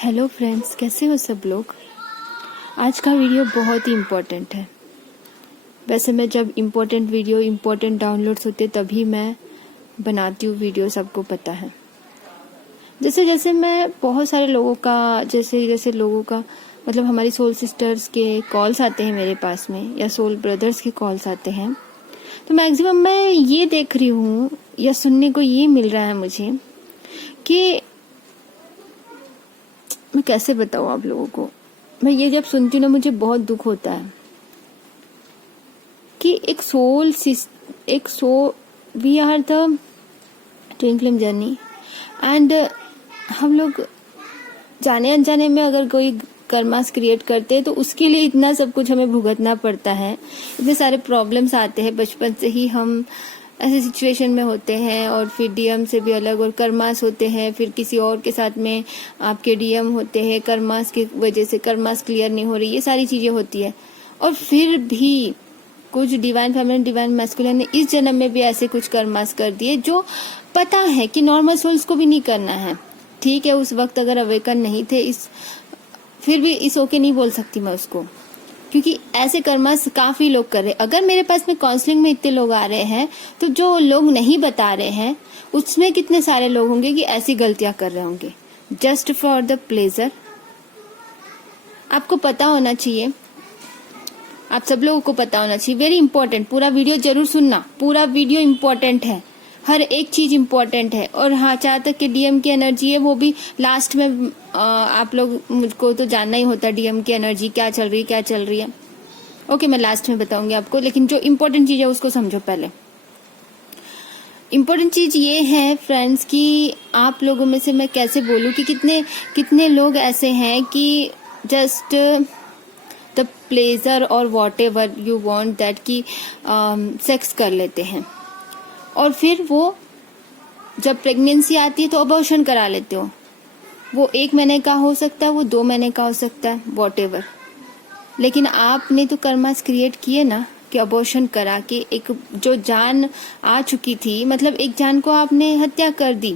Hello friends, कैसे हो सब लोग। आज का वीडियो बहुत ही इम्पोर्टेंट है। वैसे मैं जब इम्पोर्टेंट डाउनलोड्स होते तभी मैं बनाती हूँ वीडियो, सबको पता है। जैसे जैसे मैं बहुत सारे लोगों का जैसे लोगों का मतलब हमारी सोल सिस्टर्स के कॉल्स आते हैं मेरे पास में, या सोल ब्रदर्स के कॉल्स आते हैं, तो मैक्सिमम मैं ये देख रही हूँ या सुनने को ये मिल रहा है मुझे कि मैं कैसे बताऊँ आप लोगों को। मैं ये जब सुनती हूँ ना, मुझे बहुत दुख होता है कि we are the twinkling journey, and हम लोग जाने अनजाने में अगर कोई कर्मास क्रिएट करते हैं तो उसके लिए इतना सब कुछ हमें भुगतना पड़ता है। इतने सारे प्रॉब्लम्स आते हैं, बचपन से ही हम ऐसे सिचुएशन में होते हैं, और फिर डीएम से भी अलग और कर्मास होते हैं, फिर किसी और के साथ में आपके डीएम होते हैं, कर्मास की वजह से कर्मास क्लियर नहीं हो रही, ये सारी चीजें होती है। और फिर भी कुछ डिवाइन फेमिनिन डिवाइन मैस्कुलिन ने इस जन्म में भी ऐसे कुछ कर्मास कर दिए जो पता है कि नॉर्मल सोल्स को भी नहीं करना है। ठीक है, उस वक्त अगर अवेकन नहीं थे, फिर भी इस ओके नहीं बोल सकती मैं उसको, क्योंकि ऐसे कर्मास काफी लोग कर रहे हैं। अगर मेरे पास में काउंसलिंग में इतने लोग आ रहे हैं, तो जो लोग नहीं बता रहे हैं उसमें कितने सारे लोग होंगे कि ऐसी गलतियां कर रहे होंगे जस्ट फॉर द प्लेजर। आपको पता होना चाहिए, आप सब लोगों को पता होना चाहिए। वेरी इंपॉर्टेंट, पूरा वीडियो जरूर सुनना, पूरा वीडियो इंपॉर्टेंट है, हर एक चीज इंपॉर्टेंट है। और हाँ, जहाँ तक कि डीएम की एनर्जी है वो भी लास्ट में आप लोग, मुझको तो जानना ही होता है डीएम की एनर्जी क्या चल रही है। ओके, मैं लास्ट में बताऊंगी आपको, लेकिन जो इम्पोर्टेंट चीज है उसको समझो पहले। इम्पोर्टेंट चीज ये है फ्रेंड्स कि आप लोगों में से मैं कैसे बोलूं कि कितने लोग ऐसे हैं कि जस्ट द प्लेजर और what ever you want that की सेक्स कर लेते हैं, और फिर वो जब प्रेगनेंसी आती है तो अबॉर्शन करा लेते हो। वो 1 महीने का हो सकता है, वो 2 महीने का हो सकता है, वॉट एवर। लेकिन आपने तो कर्मास क्रिएट किए ना कि अबॉर्शन करा के एक जो जान आ चुकी थी, मतलब एक जान को आपने हत्या कर दी।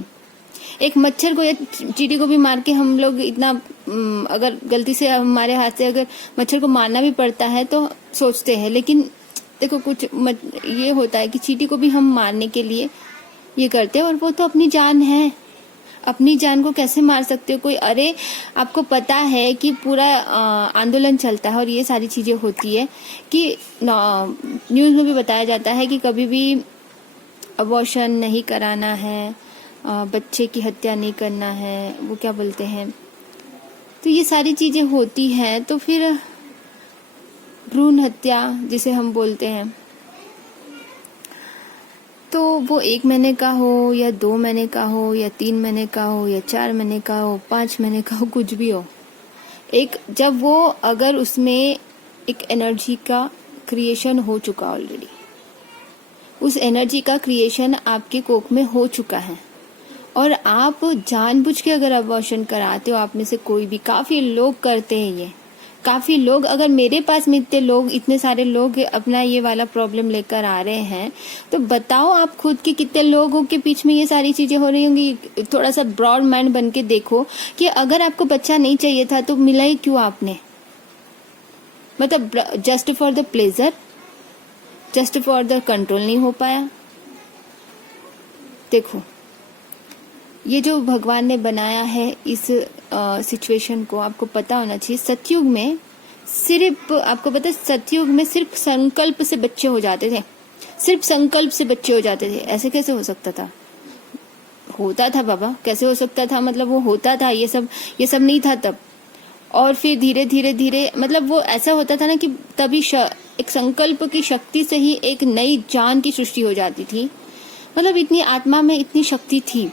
एक मच्छर को या चींटी को भी मार के हम लोग इतना, अगर गलती से हमारे हाथ से अगर मच्छर को मारना भी पड़ता है तो सोचते हैं, लेकिन देखो कुछ ये होता है कि चींटी को भी हम मारने के लिए ये करते हैं, और वो तो अपनी जान है। अपनी जान को कैसे मार सकते हो कोई। अरे आपको पता है कि पूरा आंदोलन चलता है और ये सारी चीजें होती है कि न्यूज में भी बताया जाता है कि कभी भी अबॉर्शन नहीं कराना है, बच्चे की हत्या नहीं करना है, वो क्या बोलते हैं। तो ये सारी चीजें होती हैं, तो फिर भ्रूण हत्या जिसे हम बोलते हैं, तो वो 1 महीने का हो या 2 महीने का हो या 3 महीने का हो या 4 महीने का हो, 5 महीने का हो, कुछ भी हो, एक जब वो अगर उसमें एक एनर्जी का क्रिएशन हो चुका ऑलरेडी, उस एनर्जी का क्रिएशन आपके कोख में हो चुका है, और आप जानबूझ के अगर अबॉर्शन कराते हो, आप में से कोई भी, काफी लोग करते हैं ये, काफी लोग। अगर मेरे पास में इतने सारे लोग अपना ये वाला प्रॉब्लम लेकर आ रहे हैं, तो बताओ आप खुद कि कितने लोगों के बीच में ये सारी चीजें हो रही होंगी। थोड़ा सा ब्रॉड माइंड बन के देखो कि अगर आपको बच्चा नहीं चाहिए था तो मिला ही क्यों आपने, मतलब just for the pleasure, just for the control नहीं हो पाया। देखो, ये जो भगवान ने बनाया है इस सिचुएशन को, आपको पता होना चाहिए। सतयुग में सिर्फ, आपको पता है, सतयुग में सिर्फ संकल्प से बच्चे हो जाते थे, सिर्फ संकल्प से बच्चे हो जाते थे। ऐसे कैसे हो सकता था? होता था बाबा, कैसे हो सकता था, मतलब वो होता था, ये सब नहीं था तब। और फिर धीरे धीरे मतलब वो ऐसा होता था ना कि तभी एक संकल्प की शक्ति से ही एक नई जान की सृष्टि हो जाती थी। मतलब इतनी आत्मा में इतनी शक्ति थी,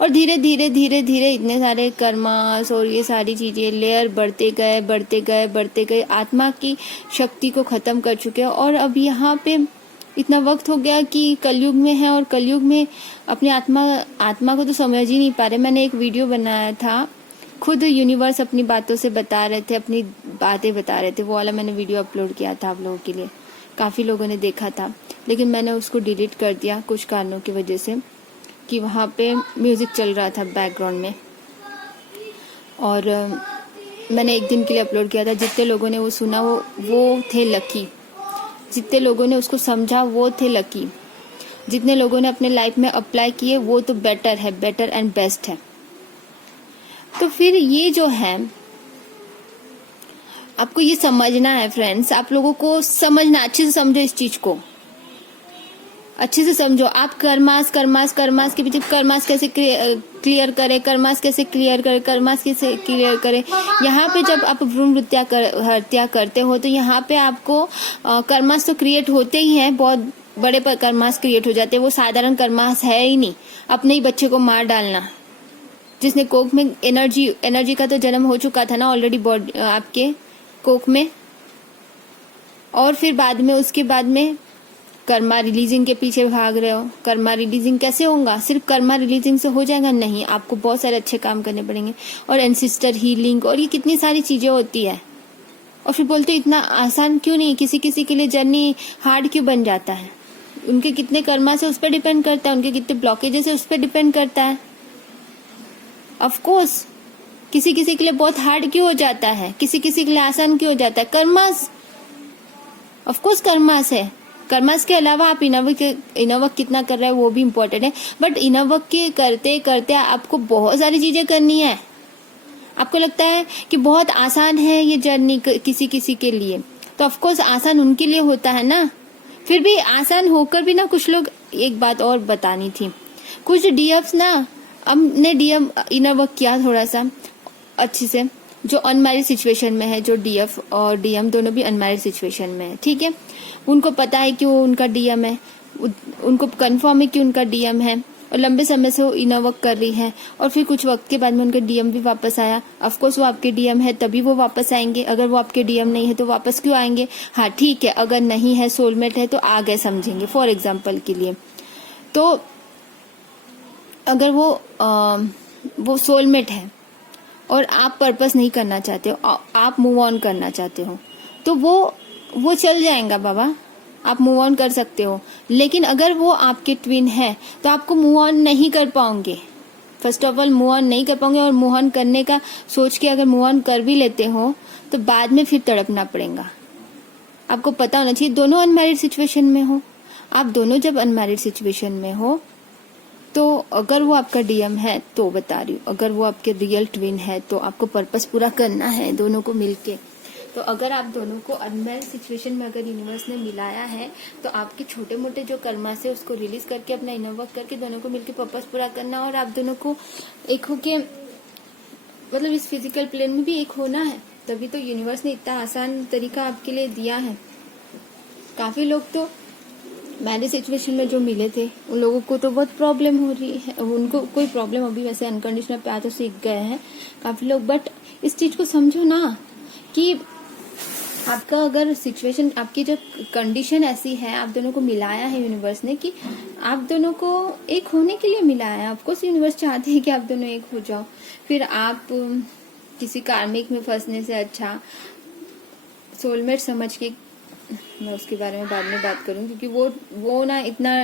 और धीरे धीरे इतने सारे कर्मास और ये सारी चीजें लेयर बढ़ते गए, आत्मा की शक्ति को खत्म कर चुके हैं। और अब यहाँ पे इतना वक्त हो गया कि कलयुग में है, और कलयुग में अपनी आत्मा को तो समझ ही नहीं पा रहे। मैंने एक वीडियो बनाया था, खुद यूनिवर्स अपनी बातों से बता रहे थे, अपनी बातें बता रहे थे, वो वाला मैंने वीडियो अपलोड किया था आप लोगों के लिए। काफी लोगों ने देखा था, लेकिन मैंने उसको डिलीट कर दिया कुछ कारणों की वजह से, कि वहाँ पे म्यूजिक चल रहा था बैकग्राउंड में। और मैंने एक दिन के लिए अपलोड किया था। जितने लोगों ने वो सुना वो थे लकी, जितने लोगों ने उसको समझा वो थे लकी, जितने लोगों ने अपने लाइफ में अप्लाई किए वो तो बेटर है, बेटर एंड बेस्ट है। तो फिर ये जो है आपको ये समझना है फ्रेंड्स, आप लोगों को समझना, अच्छे से समझो इस चीज को, अच्छे से समझो। आप कर्मास के पीछे कर्मास कैसे क्लियर करे, कर्मास कैसे क्लियर करे, कर्मास कैसे क्लियर करे। यहाँ पे जब आप भ्रूण हत्या करते हो तो यहाँ पे आपको कर्मास तो क्रिएट होते ही हैं, बहुत बड़े कर्मास क्रिएट हो जाते हैं। वो साधारण कर्मास है ही नहीं, अपने ही बच्चे को मार डालना, जिसने कोख में एनर्जी का तो जन्म हो चुका था ना ऑलरेडी बॉडी आपके कोख में, और फिर बाद में उसके बाद में कर्मा रिलीजिंग के पीछे भाग रहे हो। कर्मा रिलीजिंग कैसे होगा? सिर्फ कर्मा रिलीजिंग से हो जाएगा? नहीं, आपको बहुत सारे अच्छे काम करने पड़ेंगे, और एंसिस्टर हीलिंग और ये कितनी सारी चीजें होती है। और फिर बोलते इतना आसान क्यों नहीं, किसी किसी के लिए जर्नी हार्ड क्यों बन जाता है? उनके कितने कर्मा से उस पर डिपेंड करता है, उनके कितने ब्लॉकेजेस से उस पर डिपेंड करता है। ऑफ कोर्स किसी किसी के लिए बहुत हार्ड क्यों हो जाता है, किसी किसी के लिए आसान क्यों हो जाता है? कर्मास, ऑफ कोर्स कर्मास है। कर्मास के अलावा आप इनर वर्क कितना कर रहे हैं वो भी इम्पोर्टेंट है, बट इनर वर्क के करते करते आपको बहुत सारी चीजें करनी है। आपको लगता है कि बहुत आसान है ये जर्नी किसी किसी के लिए, तो ऑफ कोर्स आसान उनके लिए होता है ना। फिर भी आसान होकर भी ना कुछ लोग, एक बात और बतानी थी, कुछ डीएफ्स ना, हमने डीएम इनर वर्क किया थोड़ा सा अच्छे से, जो अनमैरिड सिचुएशन में है, जो डीएफ और डीएम दोनों भी अनमैरिड सिचुएशन में है, ठीक है, उनको पता है कि वो उनका डीएम है, उनको कंफर्म है कि उनका डीएम है, और लंबे समय से वो इनर वर्क कर रही है, और फिर कुछ वक्त के बाद में उनका डीएम भी वापस आया। ऑफ कोर्स वो आपके डीएम है तभी वो वापस आएंगे, अगर वो आपके डीएम नहीं है तो वापस क्यों आएंगे? हाँ ठीक है, अगर नहीं है, सोलमेट है तो आ गए समझेंगे, फॉर एग्जाम्पल के लिए। तो अगर वो सोलमेट है और आप पर्पस नहीं करना चाहते हो, आप मूव ऑन करना चाहते हो, तो वो चल जाएगा बाबा, आप मूव ऑन कर सकते हो। लेकिन अगर वो आपके ट्विन है तो आपको मूव ऑन नहीं कर पाओगे। First of all move on नहीं कर पाओगे, और मूव ऑन करने का सोच के अगर मूव ऑन कर भी लेते हो तो बाद में फिर तड़पना पड़ेगा। आपको पता होना चाहिए दोनों अनमैरिड सिचुएशन में हो। आप दोनों जब अनमैरिड सिचुएशन में हो तो अगर वो आपका डीएम है तो बता रही हूँ, अगर वो आपके रियल ट्विन है तो आपको पर्पस पूरा करना है दोनों को मिलके। तो अगर आप दोनों को अनमैरिड सिचुएशन में अगर यूनिवर्स ने मिलाया है तो आपके छोटे मोटे जो कर्मा से उसको रिलीज करके अपना इनर वर्क करके दोनों को मिलके पर्पस पूरा करना, और आप दोनों को एक होके, मतलब इस फिजिकल प्लेन में भी एक होना है। तभी तो यूनिवर्स ने इतना आसान तरीका आपके लिए दिया है। काफी लोग तो मैरिज सिचुएशन में जो मिले थे उन लोगों को तो बहुत प्रॉब्लम हो रही है, उनको कोई प्रॉब्लम अभी वैसे अनकंडीशनल प्यार तो सीख गए हैं काफी लोग। बट इस चीज को समझो ना कि आपका अगर सिचुएशन, आपकी जो कंडीशन ऐसी है, आप दोनों को मिलाया है यूनिवर्स ने कि आप दोनों को एक होने के लिए मिलाया है। ऑफकोर्स यूनिवर्स चाहते हैं कि आप दोनों एक हो जाओ। फिर आप किसी कार्मिक में फंसने से अच्छा सोलमेट समझ के, मैं उसके बारे में बाद में बात करूं क्योंकि वो ना इतना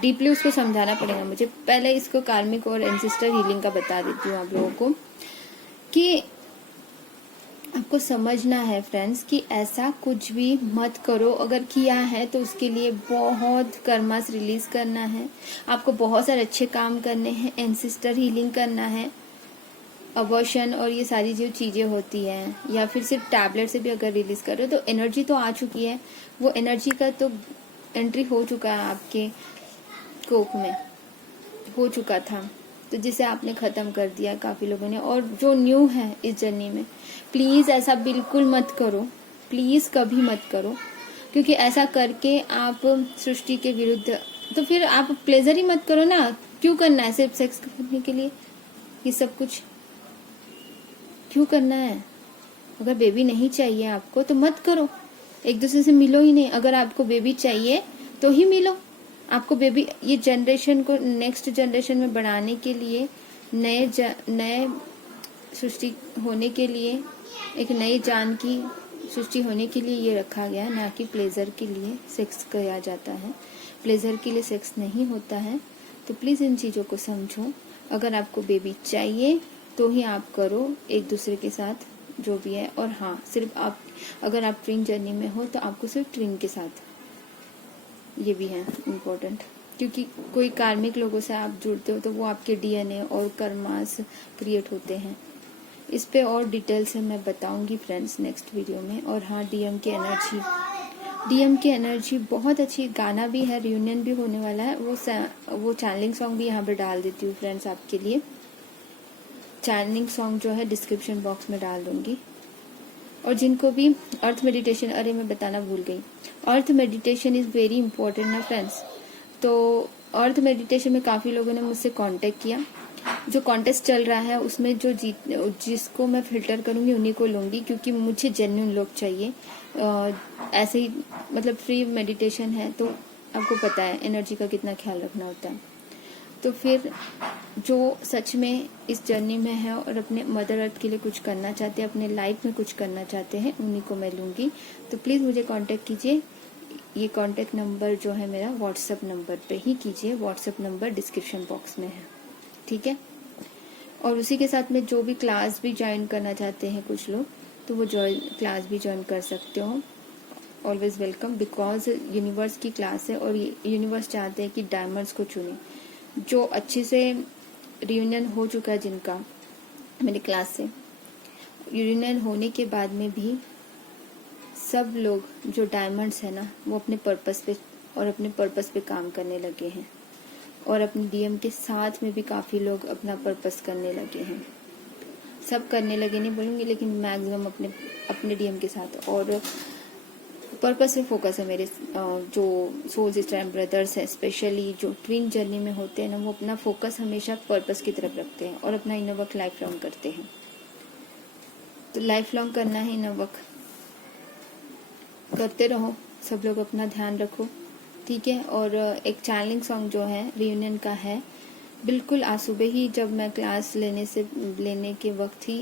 डीपली उसको समझाना पड़ेगा मुझे। पहले इसको कार्मिक और एंसेस्टर हीलिंग का बता देती हूँ आप लोगों को कि आपको समझना है फ्रेंड्स कि ऐसा कुछ भी मत करो। अगर किया है तो उसके लिए बहुत कर्मास रिलीज करना है, आपको बहुत सारे अच्छे काम करने हैं, एंसेस्टर हीलिंग करना है, अबॉर्शन और ये सारी जो चीजें होती हैं, या फिर सिर्फ टैबलेट से भी अगर रिलीज कर रहे हो तो एनर्जी तो आ चुकी है, वो एनर्जी का तो एंट्री हो चुका है, आपके कोख में हो चुका था, तो जिसे आपने खत्म कर दिया काफी लोगों ने। और जो न्यू है इस जर्नी में, प्लीज ऐसा बिल्कुल मत करो, प्लीज कभी मत करो, क्योंकि ऐसा करके आप सृष्टि के विरुद्ध, तो फिर आप प्लेजर ही मत करो ना। क्यों करना है सिर्फ सेक्स करने के लिए ये सब कुछ? क्यों करना है? अगर बेबी नहीं चाहिए आपको तो मत करो, एक दूसरे से मिलो ही नहीं। अगर आपको बेबी चाहिए तो ही मिलो। आपको बेबी, ये जनरेशन को नेक्स्ट जनरेशन में बढ़ाने के लिए, नए सृष्टि होने के लिए, एक नई जान की सृष्टि होने के लिए ये रखा गया है, ना कि प्लेजर के लिए सेक्स किया जाता है। प्लेजर के लिए सेक्स नहीं होता है। तो प्लीज इन चीजों को समझो। अगर आपको बेबी चाहिए तो ही आप करो एक दूसरे के साथ जो भी है। और हाँ, सिर्फ आप अगर आप ट्विन जर्नी में हो तो आपको सिर्फ ट्विन के साथ, ये भी है इम्पोर्टेंट, क्योंकि कोई कार्मिक लोगों से आप जुड़ते हो तो वो आपके डीएनए और कर्मास क्रिएट होते हैं। इस पे और डिटेल से मैं बताऊंगी फ्रेंड्स नेक्स्ट वीडियो में। और हाँ, डीएम की एनर्जी बहुत अच्छी, गाना भी है, रियूनियन भी होने वाला है, वो चैनलिंग सॉन्ग भी यहाँ पे डाल देती हूँ फ्रेंड्स आपके लिए। चैनलिंग सॉन्ग जो है डिस्क्रिप्शन बॉक्स में डाल दूंगी। और जिनको भी अर्थ मेडिटेशन, अरे मैं बताना भूल गई, अर्थ मेडिटेशन इज़ वेरी इंपॉर्टेंट ना फ्रेंड्स। तो अर्थ मेडिटेशन में काफ़ी लोगों ने मुझसे कांटेक्ट किया। जो कॉन्टेस्ट चल रहा है उसमें जिसको मैं फिल्टर करूंगी उन्हीं को लूंगी, क्योंकि मुझे जेन्युइन लोग चाहिए। ऐसे ही मतलब फ्री मेडिटेशन है तो आपको पता है एनर्जी का कितना ख्याल रखना होता है। तो फिर जो सच में इस जर्नी में है और अपने मदर अर्थ के लिए कुछ करना चाहते हैं, अपने लाइफ में कुछ करना चाहते हैं, उन्हीं को मैं लूंगी। तो प्लीज़ मुझे कांटेक्ट कीजिए। ये कांटेक्ट नंबर जो है मेरा व्हाट्सएप नंबर पे ही कीजिए। व्हाट्सएप नंबर डिस्क्रिप्शन बॉक्स में है, ठीक है। और उसी के साथ में जो भी क्लास भी ज्वाइन करना चाहते हैं कुछ लोग, तो वो क्लास भी ज्वाइन कर सकते हो। ऑलवेज वेलकम, बिकॉज यूनिवर्स की क्लास है और यूनिवर्स चाहते हैं कि डायमंड्स को चुने। जो अच्छे से रियूनियन हो चुका है जिनका मेरी क्लास से, रियूनियन होने के बाद में भी सब लोग जो डायमंड्स है ना, वो अपने पर्पस पे काम करने लगे हैं। और अपने डीएम के साथ में भी काफ़ी लोग अपना पर्पस करने लगे हैं। सब करने लगे नहीं बोलूँगी, लेकिन मैक्सिमम अपने डीएम के साथ। और पर्पस पे फोकस है मेरे जो सोल सिस्टर एंड ब्रदर्स हैं, स्पेशली जो ट्विन जर्नी में होते हैं ना, वो अपना फोकस हमेशा पर्पस की तरफ रखते हैं और अपना इनर वर्क लाइफ लॉन्ग करते हैं। तो लाइफ लॉन्ग करना है इनर वर्क, करते रहो। सब लोग अपना ध्यान रखो, ठीक है। और एक चैनलिंग सॉन्ग जो है रियूनियन का है, बिल्कुल आज सुबह ही जब मैं क्लास लेने के वक्त ही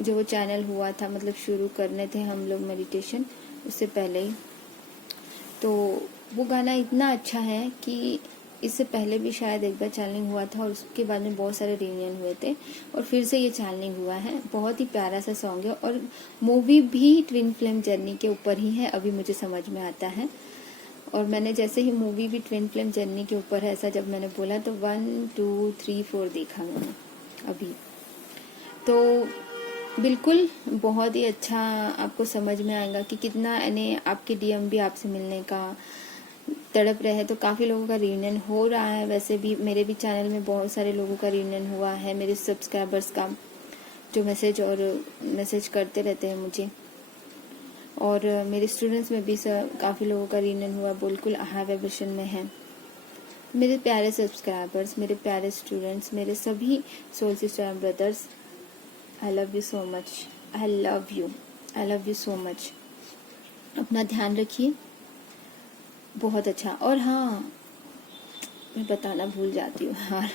जो वो चैनल हुआ था, मतलब शुरू करने थे हम लोग मेडिटेशन उससे पहले ही। तो वो गाना इतना अच्छा है कि इससे पहले भी शायद एक बार चैनलिंग हुआ था और उसके बाद में बहुत सारे रियूनियन हुए थे और फिर से ये चैनलिंग हुआ है। बहुत ही प्यारा सा सॉन्ग है और मूवी भी ट्विन फ्लेम जर्नी के ऊपर ही है, अभी मुझे समझ में आता है। और मैंने जैसे ही मूवी भी ट्विन फ्लेम जर्नी के ऊपर है ऐसा जब मैंने बोला तो 1 2 3 4 देखा मैंने अभी। तो बिल्कुल बहुत ही अच्छा आपको समझ में आएगा कि कितना यानी आपके डीएम भी आपसे मिलने का तड़प रहे। तो काफ़ी लोगों का रियूनियन हो रहा है, वैसे भी मेरे भी चैनल में बहुत सारे लोगों का रियूनियन हुआ है, मेरे सब्सक्राइबर्स का जो मैसेज करते रहते हैं मुझे। और मेरे स्टूडेंट्स में भी काफ़ी लोगों का रियूनियन हुआ, बिल्कुल हाई वाइब्रेशन में है। मेरे प्यारे सब्सक्राइबर्स, मेरे प्यारे स्टूडेंट्स, मेरे सभी soul sister and brothers, I love you so much, I love you so much. अपना ध्यान रखिए, बहुत अच्छा। और हाँ, मैं बताना भूल जाती हूँ यार,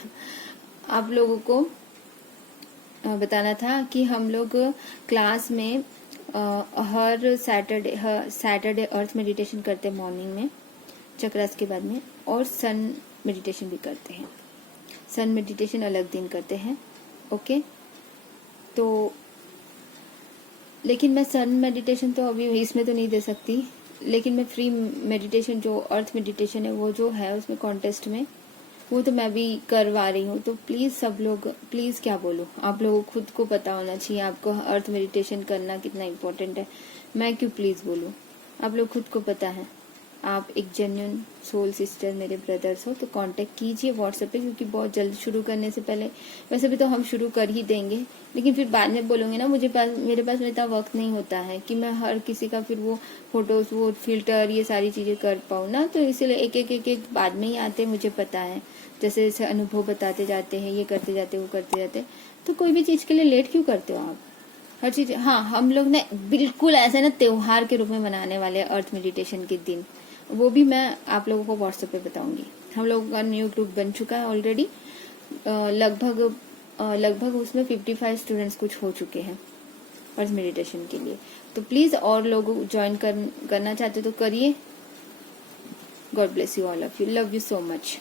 आप लोगों को बताना था कि हम लोग क्लास में हर सैटरडे अर्थ मेडिटेशन करते हैं मॉर्निंग में चक्रास के बाद में, और सन मेडिटेशन भी करते हैं। सन मेडिटेशन अलग दिन करते हैं, ओके। तो लेकिन मैं सन मेडिटेशन तो अभी इसमें तो नहीं दे सकती, लेकिन मैं फ्री मेडिटेशन जो अर्थ मेडिटेशन है वो जो है उसमें कॉन्टेस्ट में वो तो मैं भी करवा रही हूँ। तो प्लीज़ सब लोग, प्लीज़ क्या बोलूँ, आप लोगों को खुद को पता होना चाहिए आपको अर्थ मेडिटेशन करना कितना इम्पोर्टेंट है। मैं क्यों प्लीज़ बोलूँ, आप लोग खुद को पता है। आप एक जेन्युइन सोल सिस्टर मेरे ब्रदर्स हो तो कांटेक्ट कीजिए व्हाट्सएप पे, क्योंकि बहुत जल्द शुरू करने से पहले, वैसे भी तो हम शुरू कर ही देंगे, लेकिन फिर बाद में बोलोगे ना मेरे पास इतना वक्त नहीं होता है कि मैं हर किसी का फिर वो फोटोज वो फिल्टर ये सारी चीज़ें कर पाऊँ ना। तो इसीलिए एक बाद में ही आते, मुझे पता है। जैसे जैसे अनुभव बताते जाते हैं, ये करते जाते वो करते जाते, तो कोई भी चीज़ के लिए लेट क्यों करते हो आप, हर चीज़। हाँ, हम लोग ना बिल्कुल ऐसे ना त्योहार के रूप में मनाने वाले हैं अर्थ मेडिटेशन के दिन, वो भी मैं आप लोगों को व्हाट्सएप पे बताऊंगी। हम लोगों का न्यू ग्रुप बन चुका है ऑलरेडी, लगभग उसमें 55 स्टूडेंट्स कुछ हो चुके हैं अर्थ मेडिटेशन के लिए। तो प्लीज़ और लोग ज्वाइन करना चाहते तो करिए। God bless you all of you, love you so much.